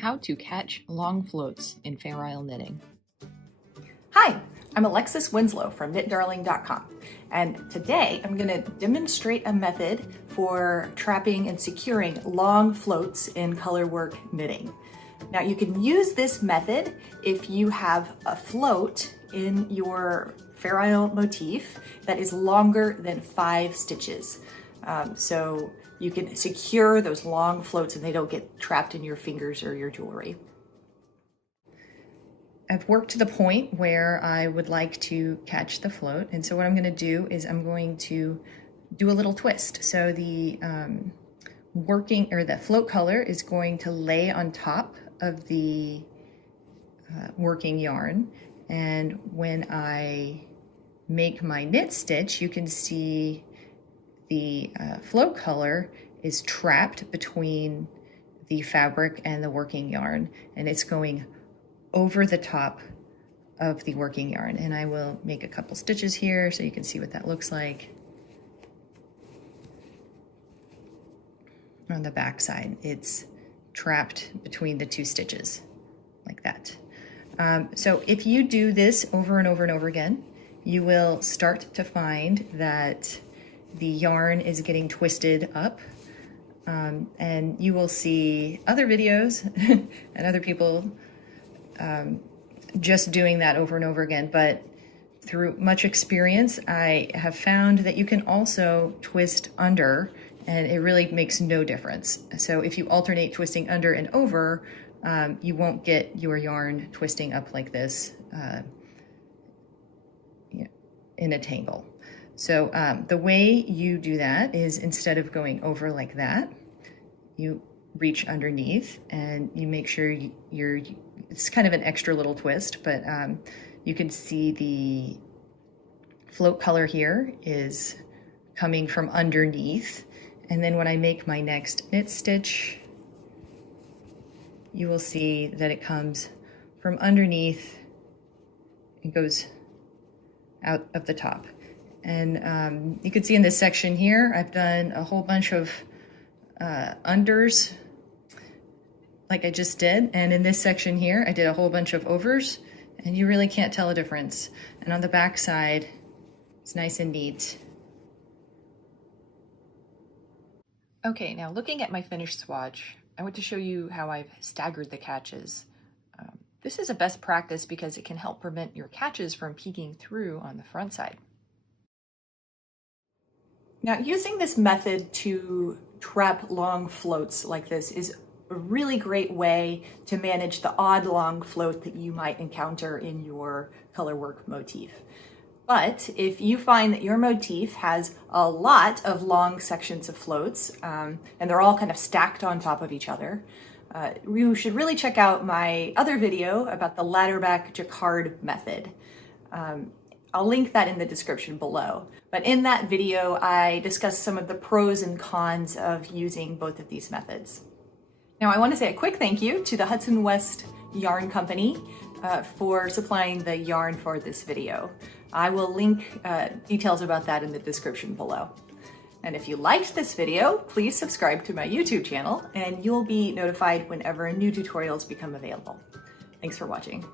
How to catch long floats in Fair Isle knitting. Hi, I'm Alexis Winslow from knitdarling.com, and today I'm going to demonstrate a method for trapping and securing long floats in colorwork knitting. Now you can use this method if you have a float in your Fair Isle motif that is longer than 5 stitches. So you can secure those long floats and they don't get trapped in your fingers or your jewelry. I've worked to the point where I would like to catch the float, and so what I'm going to do is I'm going to do a little twist. So the the float color is going to lay on top of the working yarn, and when I make my knit stitch, you can see the float color is trapped between the fabric and the working yarn, and it's going over the top of the working yarn. And I will make a couple stitches here so you can see what that looks like. On the back side, it's trapped between the 2 stitches like that. So if you do this over and over and over again, you will start to find that the yarn is getting twisted up, and you will see other videos and other people just doing that over and over again. But through much experience, I have found that you can also twist under, and it really makes no difference. So if you alternate twisting under and over, you won't get your yarn twisting up like this in a tangle. So the way you do that is, instead of going over like that, you reach underneath and you make sure it's kind of an extra little twist, but you can see the float color here is coming from underneath. And then when I make my next knit stitch, you will see that it comes from underneath and goes out of the top. And you can see in this section here, I've done a whole bunch of unders like I just did. And in this section here, I did a whole bunch of overs, and you really can't tell a difference. And on the back side, it's nice and neat. Okay, now looking at my finished swatch, I want to show you how I've staggered the catches. This is a best practice because it can help prevent your catches from peeking through on the front side. Now, using this method to trap long floats like this is a really great way to manage the odd long float that you might encounter in your colorwork motif. But if you find that your motif has a lot of long sections of floats, and they're all kind of stacked on top of each other, you should really check out my other video about the ladderback jacquard method. I'll link that in the description below. But in that video, I discussed some of the pros and cons of using both of these methods. Now, I want to say a quick thank you to the Hudson West Yarn Company for supplying the yarn for this video. I will link details about that in the description below. And if you liked this video, please subscribe to my YouTube channel and you'll be notified whenever new tutorials become available. Thanks for watching.